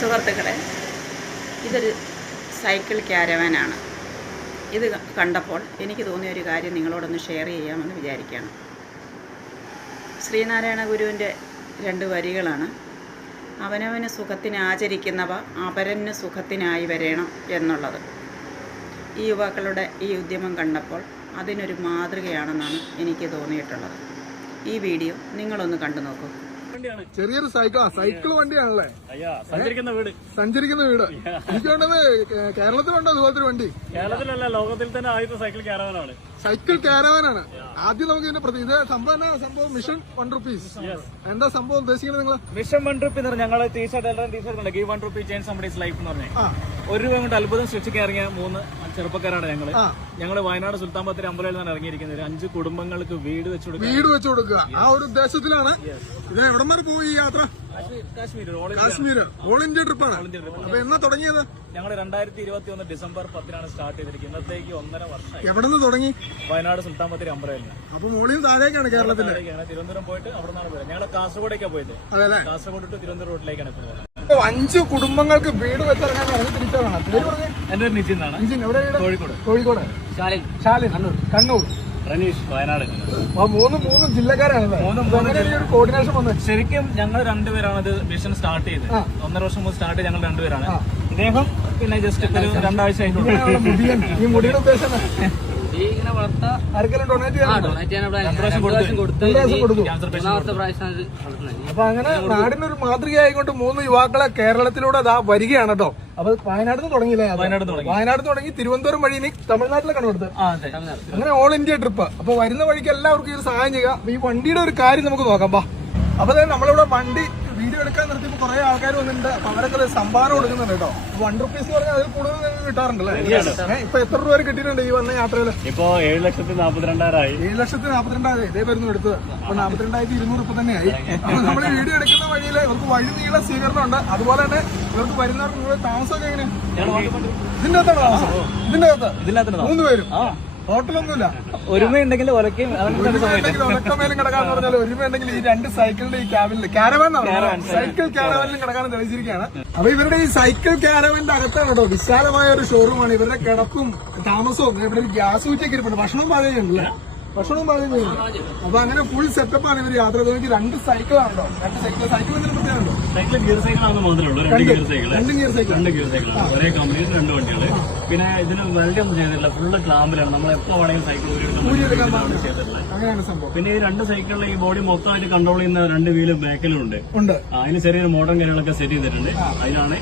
സുഹൃത്തുക്കളെ, ഇതൊരു സൈക്കിൾ ക്യാരവാനാണ്. ഇത് കണ്ടപ്പോൾ എനിക്ക് തോന്നിയ ഒരു കാര്യം നിങ്ങളോടൊന്ന് ഷെയർ ചെയ്യാമെന്ന് വിചാരിക്കുകയാണ്. ശ്രീനാരായണ ഗുരുവിൻ്റെ 2 വരികളാണ്. അവനവന് സുഖത്തിന് ആചരിക്കുന്നവ അപരന് സുഖത്തിനായി വരേണം എന്നുള്ളത്. ഈ യുവാക്കളുടെ ഈ ഉദ്യമം കണ്ടപ്പോൾ അതിനൊരു മാതൃകയാണെന്നാണ് എനിക്ക് തോന്നിയിട്ടുള്ളത്. ഈ വീഡിയോ നിങ്ങളൊന്ന് കണ്ടു നോക്കൂ. ചെറിയൊരു സൈക്കിൾ വണ്ടിയാണല്ലേ? സഞ്ചരിക്കുന്ന വീട്. എനിക്ക് വേണ്ടത് കേരളത്തിലുണ്ടോ അതുപോലത്തെ ഒരു വണ്ടി? കേരളത്തിലല്ല, ലോകത്തിൽ തന്നെ ആദ്യത്തെ സൈക്കിൾ ക്യാരവാനാണ്. സൈക്കിൾ ക്യാരവാനാണ്. ആദ്യം നമുക്ക് ഇതിന്റെ ഇത് സംഭവം മിഷൻ ₹1. എന്താ സംഭവം ഉദ്ദേശിക്കുന്നത് നിങ്ങൾ? മിഷൻ ₹1 എന്ന് പറഞ്ഞാൽ ഞങ്ങള് T shirt give ₹1 change somebody's life എന്ന് പറഞ്ഞാൽ ₹1 കൊണ്ട് അത്ഭുതം സൃഷ്ടിക്കാൻ ഇറങ്ങിയ 3 ചെറുപ്പക്കാരാണ് ഞങ്ങള് വയനാട് സുൽത്താൻ ബത്തേരി അമ്പലയിൽ നിന്നാണ് ഇറങ്ങിയിരിക്കുന്നത്. 5 കുടുംബങ്ങൾക്ക് വീട് വെച്ചു കൊടുക്കുക. ആ ഒരു ഉദ്ദേശത്തിലാണ് ഇത്. എവിടം വരെ പോയി ഈ യാത്ര? കാശ്മീർ ഓൾ ഇന്ത്യ ട്രിപ്പാണ്. അപ്പൊ എന്നാ തുടങ്ങിയത്? ഞങ്ങൾ 2021 ഡിസംബർ 10 സ്റ്റാർട്ട് ചെയ്തിരിക്കുന്നത്. ഇന്നത്തേക്ക് 1.5 വർഷം. എവിടെ നിന്ന് തുടങ്ങി? വയനാട് സുൽത്താൻ ബത്തേരി അമ്പലയിൽ നിന്ന്. അപ്പൊ മോളിൽ താഴേക്കാണ് കേരളത്തിൽ. തിരുവനന്തപുരം പോയിട്ട് അവിടെ നിന്നാണ് പോയത്. ഞങ്ങൾ കാസർഗോഡേക്കാണ് പോയത്. കാസർഗോഡ് ടു തിരുവനന്തപുരം റോഡിലേക്കാണ് പോകുന്നത്. 5 കുടുംബങ്ങൾക്ക് വീട് വെച്ചിറങ്ങാൻ തിരിച്ചതാണ്. എന്റെ ഒരു നിജിൻ ആണ്. കോഴിക്കോട്. ശാലിൻ കണ്ണൂർ. റനീഷ് വയനാട്. 3 ജില്ലക്കാരാണ്. കോർഡിനേഷൻ വന്നത് ശരിക്കും ഞങ്ങൾ 2 പേരാണ് ഇത് മിഷൻ സ്റ്റാർട്ട് ചെയ്തത്. 1.5 വർഷം മുമ്പ് സ്റ്റാർട്ട് ചെയ്ത് ഞങ്ങൾ 2 പേരാണ്. ഇദ്ദേഹം പിന്നെ ജസ്റ്റ് ഒരു 2 ആഴ്ച ആയിട്ടുള്ളൂ. ഈ മുടിയുടെ ഉദ്ദേശം ആർക്കെങ്കിലും ഡൊണേറ്റ് അപ്പൊ അങ്ങനെ നാടിനൊരു മാതൃകയായിക്കൊണ്ട് 3 യുവാക്കളെ കേരളത്തിലൂടെ അതാ വരികയാണ് കേട്ടോ. അപ്പൊ വയനാട് നിന്ന് തുടങ്ങിയില്ലേ? വയനാട് തുടങ്ങി തിരുവനന്തപുരം വഴി ഇനി തമിഴ്നാട്ടിലേക്കാണ് കൊടുത്തത്. അങ്ങനെ ഓൾ ഇന്ത്യ ട്രിപ്പ്. അപ്പൊ വരുന്ന വഴിക്ക് എല്ലാവർക്കും ഇത് സഹായം ചെയ്യുക. അപ്പൊ ഈ വണ്ടിയുടെ ഒരു കാര്യം നമുക്ക് നോക്കാം. അപ്പൊ നമ്മളിവിടെ വണ്ടി വീഡിയോ എടുക്കാൻ നിർത്തിയപ്പോൾ കുറെ ആൾക്കാർ വന്നിട്ടുണ്ട്. അപ്പൊ അവരൊക്കെ സംഭാവന കൊടുക്കുന്നുണ്ട് കേട്ടോ. ₹1 എന്ന് പറഞ്ഞാൽ അതിൽ കൂടുതൽ നിങ്ങൾക്ക് കിട്ടാറുണ്ടല്ലേ? ഇപ്പൊ എത്ര രൂപ കിട്ടിയിട്ടുണ്ട് ഈ വന്ന യാത്രയിൽ? ഇപ്പൊ 7,42,000. 7,42,000 ഇതേ വരുന്നു എടുത്തത്. അപ്പൊ 42,200 ഇപ്പൊ തന്നെയായി. അപ്പൊ നമ്മൾ വീഡിയോ എടുക്കുന്ന വഴിയിൽ ഇവർക്ക് വഴി നീള സ്വീകരണം ഉണ്ട്. അതുപോലെ തന്നെ ഇവർക്ക് വരുന്നവർക്ക് നിങ്ങളുടെ താമസമൊക്കെ എങ്ങനെയാണ്? ഇതിന്റെ അകത്താണ് താമസം? ഇതിന്റെ അകത്ത് 3 പേരും? ഹോട്ടലൊന്നുമില്ല. ഒരുമയുണ്ടെങ്കിൽ ഒരക്കമേലും കിടക്കാന്ന് പറഞ്ഞാൽ ഒരുമയുണ്ടെങ്കിൽ ഈ 2 സൈക്കിളിന്റെ ഈ ക്യാബിനിൽ സൈക്കിൾ ക്യാരവാനിലും കിടക്കാനും തെളിയിച്ചിരിക്കുകയാണ്. അപ്പൊ ഇവരുടെ ഈ സൈക്കിൾ ക്യാരവാനിന്റെ അകത്താണ് കേട്ടോ വിശാലമായ ഒരു ഷോറൂമാണ്. ഇവരുടെ കിടപ്പും താമസവും ഇവിടെ ഒരു ഗ്യാസ് ഊറ്റൊക്കെ ഇരിപ്പുണ്ട്. ഭക്ഷണം പാചകം ചെയ്യുന്നുണ്ടല്ലേ? ഭക്ഷണവും പാചകം ചെയ്യുന്നു. അപ്പൊ അങ്ങനെ ഫുൾ സെറ്റപ്പാണ് ഇവർ യാത്ര ചെയ്തെങ്കിൽ 2 സൈക്കിളാണല്ലോ. 2 സൈക്കിൾ പ്രത്യേകമുണ്ടോ? സൈക്കിൾ ഗിയർ സൈക്കിളാണ് മാത്രമേ ഉള്ളൂ. 2 ഗിയർ സൈക്കിൾ ഒരേ കമ്പനിയിൽ 2 വണ്ടികള്. പിന്നെ ഇതിന് വെൽഡ് ഒന്നും ചെയ്തിട്ടില്ല. ഫുള്ള് ക്ലാമ്പിലാണ്. നമ്മൾ എപ്പോ വേണമെങ്കിലും സൈക്കിൾ അങ്ങനെയാണ് സംഭവം. പിന്നെ ഈ 2 സൈക്കിളിലെ ഈ ബോഡി മൊത്തമായിട്ട് കൺട്രോൾ ചെയ്യുന്ന 2 വീല് ബാക്കിലും ഉണ്ട്. അതിന് ചെറിയൊരു മോട്ടറും കാര്യങ്ങളൊക്കെ സെറ്റ് ചെയ്തിട്ടുണ്ട്. അതിനാണ്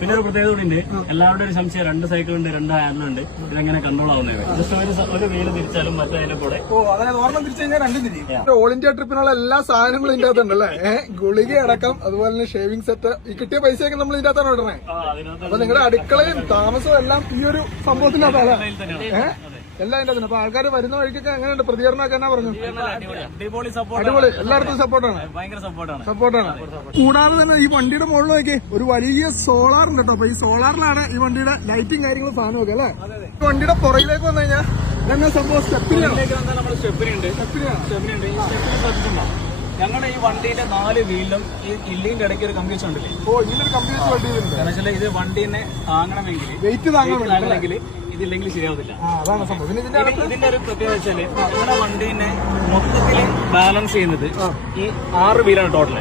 പിന്നെ ഒരു പ്രത്യേകത കൂടി ഉണ്ട്. എല്ലാവരുടെ ഒരു സംശയം 2 സൈക്കിളുണ്ട്, 2 ഹാൻഡിലുണ്ട്. ഇതെങ്ങനെ കൺട്രോൾ ആവുന്നത്? ജസ്റ്റ് ഒരു വീല് തിരിച്ചാലും മറ്റേ അതിന്റെ കൂടെ ഓർമ്മ തിരിച്ചു കഴിഞ്ഞാൽ 2 തിരിയും. ഓൾ ഇന്ത്യ ട്രിപ്പിനുള്ള എല്ലാ സാധനങ്ങളും ഇതിന്റെ അകത്തുണ്ടല്ലേ? ഗുളിക അടക്കം, അതുപോലെ തന്നെ ഷേവിംഗ് സെറ്റ്. ഈ കിട്ടിയ പൈസയൊക്കെ നമ്മൾ ഇതിന്റെ അകത്താണ് ഇടണേ. അപ്പൊ നിങ്ങളുടെ അടുക്കളയും താമസവും എല്ലാം ഈ ഒരു സംഭവത്തിനകത്താണ്. എല്ലാം അതിന്റെ തന്നെ. അപ്പൊ ആൾക്കാർ വരുന്ന വഴിക്കൊക്കെ എങ്ങനെയുണ്ട് പ്രതികരണമൊക്കെ? എന്നാ പറഞ്ഞു? അടിപൊളി. എല്ലായിടത്തും സപ്പോർട്ടാണ്. കൂടാതെ തന്നെ ഈ വണ്ടിയുടെ മുകളിൽ നോക്കി ഒരു വലിയ സോളാർ ഉണ്ട് കേട്ടോ. അപ്പൊ ഈ സോളാറിലാണ് ഈ വണ്ടിയുടെ ലൈറ്റും കാര്യങ്ങളും സാധനമൊക്കെ അല്ലേ? ഈ വണ്ടിയുടെ പുറകിലേക്ക് വന്നു കഴിഞ്ഞാൽ എന്നാ സംഭവം? സ്റ്റെപ്പിനുണ്ട്. ഞങ്ങളുടെ ഈ വണ്ടിയുടെ 4 വീലിലും ഈ ഇല്ലിന്റെ ഇടയ്ക്ക് ഒരു കമ്പ്യൂട്ടർ ഉണ്ടല്ലേ? ഇതിലൊരു കമ്പ്യൂട്ടർ വണ്ടി കാരണം ഇത് വണ്ടീനെ താങ്ങണമെങ്കിൽ, വെയിറ്റ് താങ്ങണമെങ്കിൽ ഇതില്ലെങ്കിൽ ശരിയാവത്തില്ല. അതാണ് സംഭവം. ഇതിന്റെ ഒരു പ്രത്യേകത വെച്ചാല് നമ്മുടെ വണ്ടീനെ മൊത്തത്തില് ബാലൻസ് ചെയ്യുന്നത് ഈ 6 വീലാണ് ടോട്ടല്.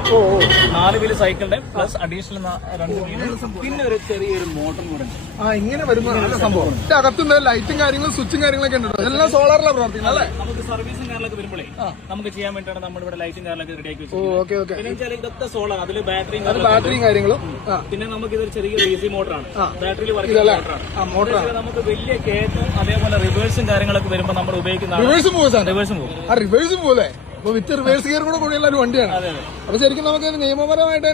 4 വീല് സൈക്കിളിന്റെ പ്ലസ് അഡീഷണൽ 2 വീല്, പിന്നെ ഒരു ചെറിയൊരു മോട്ടർ കൂടെ ഉണ്ട്. ഇങ്ങനെ വരുന്ന സംഭവം. അകത്തുനിന്ന് ലൈറ്റും കാര്യങ്ങളും സ്വിച്ചും കാര്യങ്ങളൊക്കെ ഉണ്ട്. എല്ലാം സോളാറിലാണ് പ്രവർത്തിക്കുന്നത് അല്ലേ? നമുക്ക് സർവീസും കാര്യങ്ങളൊക്കെ വരുമ്പോഴേ നമുക്ക് ചെയ്യാൻ വേണ്ടിയാണ് നമ്മളിവിടെ ലൈറ്റും കാര്യങ്ങളൊക്കെ റെഡിയാക്കി വെച്ചത്. പിന്നെ വെച്ചാൽ ഇതൊക്കെ സോളാർ, അതില് ബാറ്ററിയും കാര്യങ്ങളും. പിന്നെ നമുക്ക് ഇതൊരു ചെറിയ AC മോട്ടറാണ്, ബാറ്ററിയിൽ വർക്ക് ചെയ്യുന്ന മോട്ടറാണ്. നമുക്ക് വലിയ കയറ്റം അതേപോലെ റിവേഴ്സും കാര്യങ്ങളൊക്കെ വരുമ്പോൾ നമ്മൾ ഉപയോഗിക്കുന്ന റിവേഴ്സും പോലെ വിത്ത് റിവേഴ്സ് ഗിയർ കൂടെ കൂടിയുള്ള ഒരു വണ്ടിയാണ്. അപ്പൊ ശരിക്കും നമുക്ക് നിയമപരമായിട്ട്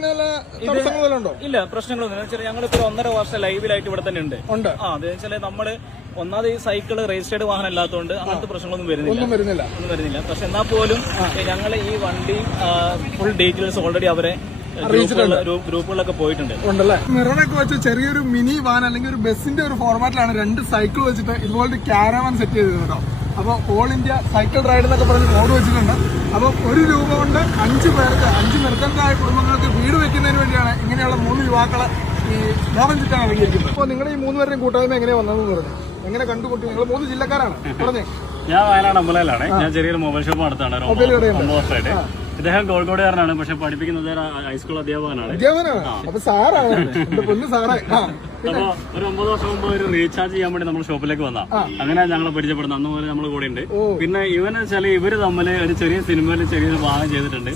തടസ്സങ്ങളുണ്ടോ? ഇല്ല, പ്രശ്നങ്ങളൊന്നും. ഞങ്ങളിപ്പോ 1.5 വർഷം ലൈവിലായിട്ട് ഇവിടെ തന്നെ ഉണ്ട്. അതെന്ന് വെച്ചാൽ നമ്മള് ഒന്നാമത് ഈ സൈക്കിള് രജിസ്റ്റേർഡ് വാഹനം അല്ലാത്തതുകൊണ്ട് അങ്ങനത്തെ പ്രശ്നങ്ങളൊന്നും വരുന്നില്ല. പക്ഷെ എന്നാൽ പോലും ഞങ്ങൾ ഈ വണ്ടി ഫുൾ ഡീറ്റെയിൽസ് ഓൾറെഡി അവരെ ഗ്രൂപ്പുകളിലൊക്കെ പോയിട്ടുണ്ട്. മിററൊക്കെ വെച്ച് ചെറിയൊരു മിനി വാൻ അല്ലെങ്കിൽ ഒരു ബസ്സിന്റെ ഒരു ഫോർമാറ്റിലാണ് 2 സൈക്കിൾ വെച്ചിട്ട് ഇതുപോലത്തെ ക്യാരവാൻ സെറ്റ് ചെയ്തത് കേട്ടോ. അപ്പോൾ ഓൾ ഇന്ത്യ സൈക്കിൾ റൈഡ് എന്നൊക്കെ പറഞ്ഞ് ബോർഡ് വെച്ചിട്ടുണ്ട്. അപ്പോൾ ₹1 കൊണ്ട് 5 പേർക്ക് 5 നിർദ്ധനരായ കുടുംബങ്ങൾക്ക് വീട് വെക്കുന്നതിന് വേണ്ടിയാണ് ഇങ്ങനെയുള്ള 3 യുവാക്കളെ ഈ ലോകം ചുറ്റാൻ ഇറങ്ങിയിരിക്കുന്നത്. അപ്പോൾ നിങ്ങൾ ഈ 3 പേരുടെയും കൂട്ടായ്മ എങ്ങനെയാണ് വന്നതെന്ന് പറഞ്ഞു, എങ്ങനെ കണ്ടുമുട്ടി? നിങ്ങൾ 3 ജില്ലക്കാരാണ് പറഞ്ഞേ. ഞാൻ വയനാട് അമ്പലയിലാണ്. ഞാൻ ചെറിയൊരു മൊബൈൽ ഷോപ്പ് നടത്താണ് 9 വർഷമായിട്ട്. ഇദ്ദേഹം കോഴിക്കോടുകാരനാണ്, പക്ഷെ പഠിപ്പിക്കുന്നത് ഹൈസ്കൂൾ അധ്യാപകനാണ്. അപ്പൊ സാറാണ് എന്റെ പൊന്ന് സാറേ. അപ്പൊ ഒരു 9 വർഷം മുമ്പ് ഒരു റീചാർജ് ചെയ്യാൻ വേണ്ടി നമ്മൾ ഷോപ്പിലേക്ക് വന്നാ, അങ്ങനെ ഞങ്ങളെ പരിചയപ്പെടുന്നത്. അന്ന് മുതൽ നമ്മൾ കൂടെ ഉണ്ട്. പിന്നെ ഇവന് വെച്ചാല് ഇവര് തമ്മിൽ ഒരു ചെറിയ സിനിമയിൽ ചെറിയൊരു ഭാഗം ചെയ്തിട്ടുണ്ട്.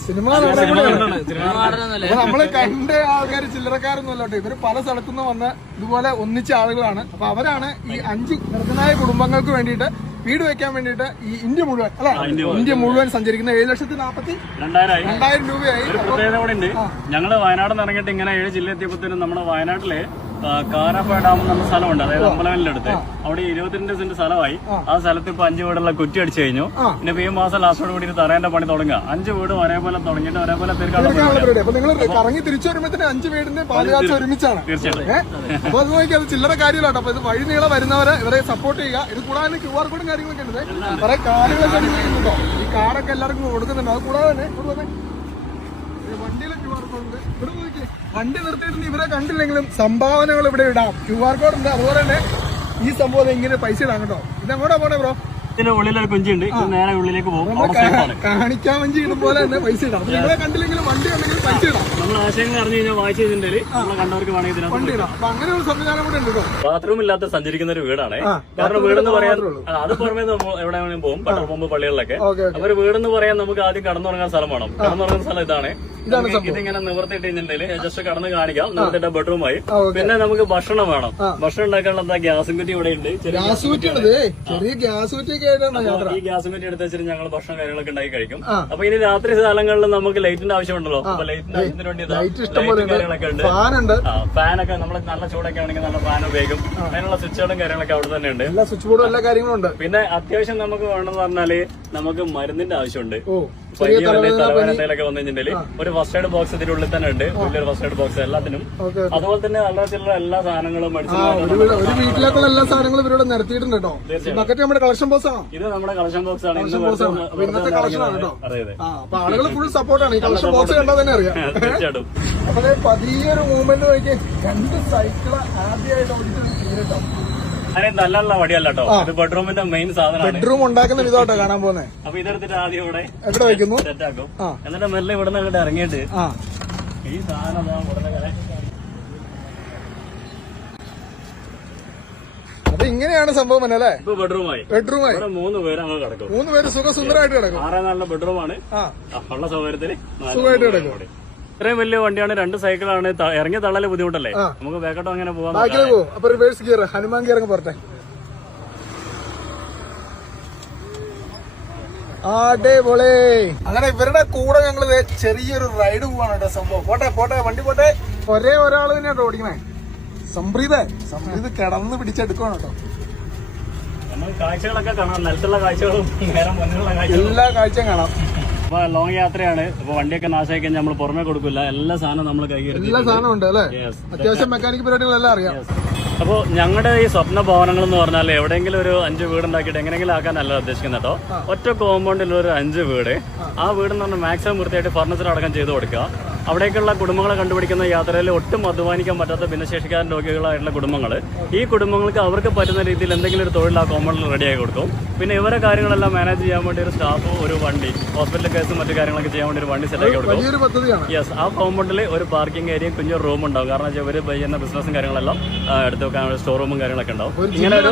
നമ്മള് കണ്ട ആൾക്കാർ ചില്ലറക്കാരൊന്നുമല്ലോട്ടെ, ഇവര് പല സ്ഥലത്തുനിന്ന് വന്ന ഇതുപോലെ ഒന്നിച്ച ആളുകളാണ്. അപ്പൊ അവരാണ് ഈ 5 നിർദ്ധനായ കുടുംബങ്ങൾക്ക് വേണ്ടിയിട്ട് വീട് വെക്കാൻ വേണ്ടിയിട്ട് ഈ ഇന്ത്യ മുഴുവൻ അല്ലെ ഇന്ത്യ മുഴുവൻ സഞ്ചരിക്കുന്ന 7,42,000 രൂപയായി. ഒരു പ്രത്യേകത കൂടെ ഉണ്ട്. ഞങ്ങള് വയനാട് നിന്ന് ഇറങ്ങിയിട്ട് ഇങ്ങനെ 7 ജില്ല എത്തിയപ്പോഴത്തേനും നമ്മുടെ വയനാട്ടിലെ കാരാപ്പ ഡാം എന്ന സ്ഥലമുണ്ട്, അതായത് അമ്പലവലിന്റെ അടുത്ത്. അവിടെ 22 സെന്റ് സ്ഥലമായി. ആ സ്ഥലത്ത് ഇപ്പൊ 5 വീടുള്ള കുറ്റി അടിച്ചു കഴിഞ്ഞു. പിന്നെ ഈ മാസം ലാസ്റ്റോട് കൂടി തറേന്റെ പണി തുടങ്ങുക. 5 വീട് ഒരേപോലെ തുടങ്ങിയിട്ട് ഒരേപോലെ അപ്പൊ നിങ്ങൾ കറങ്ങി തിരിച്ചു വരുമ്പോഴത്തേന് 5 വീടിന്റെ പാലുകാച്ച ഒരുമിച്ചാണ്. തീർച്ചയായിട്ടും. അപ്പൊ അത് നോക്കി, അത് ചില്ലറ കാര്യമില്ല. അപ്പൊ ഇത് വഴി നീളെ വരുന്നവരെ ഇവരെ സപ്പോർട്ട് ചെയ്യുക. ഇത് കൂടാതെ QR കോഡും കാര്യങ്ങളൊക്കെ ഉണ്ട്. കുറെ കാർഡുകളൊക്കെ അടിക്കുന്നുണ്ടോ? ഈ കാർഡൊക്കെ എല്ലാവർക്കും കൊടുക്കുന്നുണ്ട്. അത് കൂടാതെ തന്നെ വണ്ടിയിലെ QR കോഡ് ഉണ്ട്. ഇവിടെ നോക്കി, വണ്ടി നിർത്തിയിട്ട് ഇവരെ കണ്ടില്ലെങ്കിലും സംഭാവനകൾ ഇവിടെ ഇടാം. QR കോഡ് ഉണ്ട്. അതുപോലെ തന്നെ ഈ സംഭവം ഇങ്ങനെ പൈസ ഇടാം കേട്ടോ. ഇതെങ്ങോട്ടാ പോണേ ബ്രോ? ഇതിന്റെ ഉള്ളിലൊരു കുഞ്ചുണ്ട്, നേരെ ഉള്ളിലേക്ക് പോകും. കാണിക്കാൻ വഞ്ചി ഇടും പോലെ തന്നെ പൈസ ഇടാം. നിങ്ങളെ കണ്ടില്ലെങ്കിലും വണ്ടി ഉണ്ടെങ്കിലും പൈസ ഇടാം. നമ്മൾ ആശയങ്ങൾ അറിഞ്ഞു കഴിഞ്ഞാൽ വായിച്ചതിന്റെ നമ്മളെ കണ്ടവർക്ക് വേണമെങ്കിൽ വണ്ടി ഇടാം. അപ്പൊ അങ്ങനെ ഒരു സംവിധാനം കൂടെ ഉണ്ട് കേട്ടോ. ബാത്റൂം ഇല്ലാത്ത സഞ്ചരിക്കുന്ന ഒരു വീടാണ്. കാരണം വീടെന്ന് പറയാൻ അത് പുറമേ എവിടെ വേണമെങ്കിലും പോകും, പെട്രോൾ പമ്പ്, പള്ളികളിലൊക്കെ. അപ്പൊ ഒരു വീടെന്ന് പറയാൻ നമുക്ക് ആദ്യം കടന്നുറങ്ങാൻ സ്ഥലം വേണം. കടന്നുറങ്ങുന്ന സ്ഥലം ഇതാണ്. ഇതിങ്ങനെ നിവർത്തിയിട്ട് കഴിഞ്ഞിട്ടുണ്ടെങ്കിൽ ജസ്റ്റ് കടന്ന് കാണിക്കാം. നിവർത്തിട്ട ബെഡ്റൂമായി. പിന്നെ നമുക്ക് ഭക്ഷണം വേണം. ഭക്ഷണം ഉണ്ടാക്കാനുള്ള ഗ്യാസും കുറ്റി ഇവിടെ ഉണ്ട്. ഗ്യാസ് കുറ്റിയാണത്, ചെറിയ ഗ്യാസ് കുറ്റി. ഈ ഗ്യാസും കുറ്റി എടുത്ത് വെച്ചിട്ട് ഞങ്ങൾ ഭക്ഷണം കാര്യങ്ങളൊക്കെ ഉണ്ടാക്കി കഴിക്കും. അപ്പൊ ഇനി രാത്രി സ്ഥലങ്ങളിൽ നമുക്ക് ലൈറ്റിന്റെ ആവശ്യമുണ്ടല്ലോ. അപ്പൊ ലൈറ്റിന്റെ ആവശ്യത്തിന് വേണ്ടി കാര്യങ്ങളൊക്കെ ഉണ്ട്. ഫാനൊക്കെ നമ്മൾ നല്ല ചൂടൊക്കെ ആണെങ്കിൽ നല്ല ഫാൻ ഉപയോഗിക്കും. അതിനുള്ള സ്വിച്ചുകളും കാര്യങ്ങളൊക്കെ അവിടെ തന്നെ ഉണ്ട്. എല്ലാ സ്വിച്ച് ബോർഡും എല്ലാ കാര്യങ്ങളും ഉണ്ട്. പിന്നെ അത്യാവശ്യം നമുക്ക് വേണമെന്ന് പറഞ്ഞാല് നമുക്ക് മരുന്നിന്റെ ആവശ്യമുണ്ട്. തലവേദനയിലൊക്കെ വന്നു കഴിഞ്ഞിട്ടുണ്ടെങ്കിൽ ഒരു ഫസ്റ്റ് എയ്ഡ് ബോക്സ് ഇതിന്റെ ഉള്ളിൽ തന്നെ ഉണ്ട്. വലിയൊരു ഫസ്റ്റ് എയ്ഡ് ബോക്സ് എല്ലാത്തിനും. അതുപോലെ തന്നെ അല്ലാത്തുള്ള എല്ലാ സാധനങ്ങളും ഒരു വീട്ടിലേക്കുള്ള എല്ലാ സാധനങ്ങളും ഇവരോട് നിരത്തിയിട്ടുണ്ട് കേട്ടോ. ബക്കറ്റ് നമ്മുടെ കളക്ഷൻ ബോക്സ് ആണ്. ഇത് നമ്മുടെ കളക്ഷൻ ബോക്സ് ആണ്. ഇന്നത്തെ കളക്ഷൻ ആണ് കേട്ടോ. അപ്പൊ ആളുകൾ ഫുൾ സപ്പോർട്ടാണ്. ഈ കളക്ഷൻ ബോക്സ് കണ്ടാൽ തന്നെ അറിയാം. തീർച്ചയായിട്ടും. അപ്പൊ പതിയൊരു മൂവ്മെന്റ് നോക്കി 2 സൈക്കിള് ആദ്യമായിട്ട് ഓടിച്ചിട്ട് അതിന് നല്ല വടിയല്ല കേട്ടോ. ഇത് ബെഡ്റൂമിന്റെ മെയിൻ സാധനമാണ്. ബെഡ്റൂം ഉണ്ടാക്കുന്ന വിധമായിട്ടോ കാണാൻ പോകുന്നത്. അപ്പൊ ഇതെടുത്തിട്ട് ആദ്യം ഇവിടെ എവിടെ വയ്ക്കുന്നു, സെറ്റാക്കും. എന്നിട്ട് മെല്ലെ ഇവിടെ നിന്ന് ഇറങ്ങിയിട്ട് ഈ സാധനം അത് ഇങ്ങനെയാണ് സംഭവം തന്നെ അല്ലേ? ഇപ്പൊ ബെഡ്റൂമായി 3 പേര് അങ്ങ് കിടക്കും. 3 പേര് സുഖസുന്ദരമായിട്ട് കിടക്കും. 6 നല്ല ബെഡ്റൂമാണ്. ഉള്ള സൗകര്യത്തിന് സുഖമായിട്ട് കിടക്കും. ഇത്രയും വലിയ വണ്ടിയാണ്. 2 സൈക്കിളാണ്. ഇറങ്ങിയ തള്ളല് ബുദ്ധിമുട്ടല്ലേ? നമുക്ക് ബാക്കോട്ടോ അങ്ങനെ പോകാൻ. അപ്പൊ റിവേഴ്സ് ഗിയർ, ഹനുമാൻ ഗിയർ അങ്ങ് പോരട്ടെ. അടിപൊളി. അങ്ങനെ ഇവരുടെ കൂടെ ഞങ്ങള് ചെറിയൊരു റൈഡ് പോവാണ് കേട്ടോ. സംഭവം പോട്ടെ വണ്ടി പോട്ടെ. ഒരേ ഒരാള് തന്നെയാട്ടോ ഓടിക്കണേ. സംപ്രീത് കിടന്ന് പിടിച്ചെടുക്കുവാണ് കേട്ടോ. നമുക്ക് കാഴ്ചകളൊക്കെ കാണാം. നിലത്തുള്ള കാഴ്ചകളും നേരം മുന്നിലുള്ള കാഴ്ചകളും എല്ലാ കാഴ്ചയും കാണാം. അപ്പൊ ലോങ് യാത്രയാണ്. അപ്പൊ വണ്ടിയൊക്കെ നാശമായി കഴിഞ്ഞാൽ നമ്മൾ പുറമെ കൊടുക്കില്ല. എല്ലാ സാധനം നമ്മൾ കൈകരുതി. എല്ലാ സാധനം ഉണ്ട് അല്ലെ? അത്യാവശ്യം മെക്കാനിക് പരിപാടികളെല്ലാം അറിയാം. അപ്പോൾ ഞങ്ങളുടെ ഈ സ്വപ്ന ഭവനങ്ങൾ എന്ന് പറഞ്ഞാൽ എവിടെയെങ്കിലും ഒരു 5 വീട് ഉണ്ടാക്കിയിട്ട് എങ്ങനെയെങ്കിലും ആക്കാനല്ല ഉദ്ദേശിക്കുന്നത് കേട്ടോ. ഒറ്റ കോമ്പൗണ്ടിൽ ഒരു 5 വീട്. ആ വീടെന്ന് പറഞ്ഞാൽ മാക്സിമം വൃത്തിയായിട്ട് ഫർണിച്ചർ അടക്കം ചെയ്ത് കൊടുക്കുക. അവിടേക്കുള്ള കുടുംബങ്ങളെ കണ്ടുപിടിക്കുന്ന യാത്രയിൽ ഒട്ടും അധ്വാനിക്കാൻ പറ്റാത്ത ഭിന്നശേഷിക്കാരൻ രോഗികളായിട്ടുള്ള കുടുംബങ്ങൾ, ഈ കുടുംബങ്ങൾക്ക് അവർക്ക് പറ്റുന്ന രീതിയിൽ എന്തെങ്കിലും ഒരു തൊഴിൽ ആ കോമ്പൗണ്ടിൽ റെഡിയാക്കി കൊടുക്കും. പിന്നെ ഇവരെ കാര്യങ്ങളെല്ലാം മാനേജ് ചെയ്യാൻ വേണ്ടി ഒരു സ്റ്റാഫ്, ഒരു വണ്ടി, ഹോസ്പിറ്റൽ കേസും മറ്റു കാര്യങ്ങളൊക്കെ ചെയ്യാൻ വേണ്ടി ഒരു വണ്ടി സെറ്റാക്കി കൊടുക്കും. യെസ്, ആ കോമ്പൗണ്ടിൽ ഒരു പാർക്കിംഗ് ഏരിയയും കുഞ്ഞൊരു റൂം ഉണ്ടാവും. കാരണം ഇവർ ചെയ്യുന്ന ബിസിനസ്സും കാര്യങ്ങളെല്ലാം എടുത്ത് വെക്കാൻ സ്റ്റോർ റൂമും കാര്യങ്ങളൊക്കെ ഉണ്ടാവും. ഇങ്ങനെ ഒരു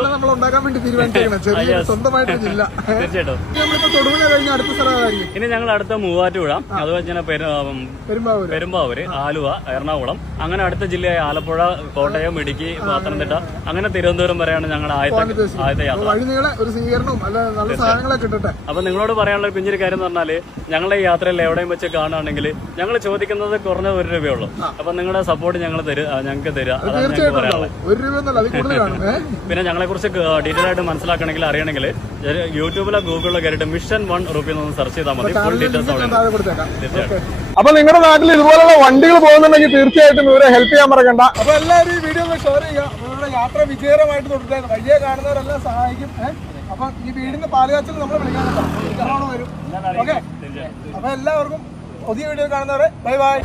തീർച്ചയായിട്ടും. ഇനി ഞങ്ങൾ അടുത്ത മൂവാറ്റുപുഴ, അതുപോലെ തന്നെ പെരുമ്പാവൂര്, ആലുവ, എറണാകുളം, അങ്ങനെ അടുത്ത ജില്ലയായ ആലപ്പുഴ, കോട്ടയം, ഇടുക്കി, പത്തനംതിട്ട, അങ്ങനെ തിരുവനന്തപുരം വരെയാണ് ഞങ്ങളുടെ ആദ്യത്തെ യാത്ര. അപ്പൊ നിങ്ങളോട് പറയാനുള്ള ഒരു കുഞ്ഞൊരു കാര്യം എന്ന് പറഞ്ഞാല്, ഞങ്ങളുടെ ഈ യാത്രയിൽ എവിടെയും വെച്ച് കാണുകയാണെങ്കിൽ ഞങ്ങൾ ചോദിക്കുന്നത് കുറഞ്ഞ 1 രൂപയുള്ളൂ. അപ്പൊ നിങ്ങളുടെ സപ്പോർട്ട് ഞങ്ങൾക്ക് തരിക. അതാണ് ഞങ്ങൾക്ക് പറയാനുള്ളത്. പിന്നെ ഞങ്ങളെ കുറിച്ച് ഡീറ്റെയിൽ ആയിട്ട് മനസ്സിലാക്കണമെങ്കിൽ അറിയണമെങ്കിൽ യൂട്യൂബിലോ ഗൂഗിളിലോ കയറിയിട്ട് മിഷൻ 1 റുപ്പി ഒന്ന് സെർച്ച് ചെയ്താൽ മതി. ഫുൾ ഡീറ്റെയിൽസ് തീർച്ചയായിട്ടും. അപ്പൊ നിങ്ങളുടെ നാട്ടിൽ ഇതുപോലുള്ള വണ്ടികൾ പോകുന്നുണ്ടെങ്കിൽ തീർച്ചയായിട്ടും ഇവരെ ഹെൽപ്പ് ചെയ്യാൻ മറക്കണ്ട. അപ്പൊ എല്ലാവരും ഈ വീഡിയോ ഒന്ന് ഷെയർ ചെയ്യുക. നിങ്ങളുടെ യാത്ര വിജയകരമായിട്ട് തുടരുക. വഴിയെ കാണുന്നവരെല്ലാം സഹായിക്കും. അപ്പൊ ഈ വീടിന്റെ പാലുകാച്ചൽ നമ്മൾ വിളിക്കാനുണ്ടോ വരും. ഓക്കെ, അപ്പൊ എല്ലാവർക്കും പുതിയ വീഡിയോ കാണുന്നവരെ ബൈ ബൈ.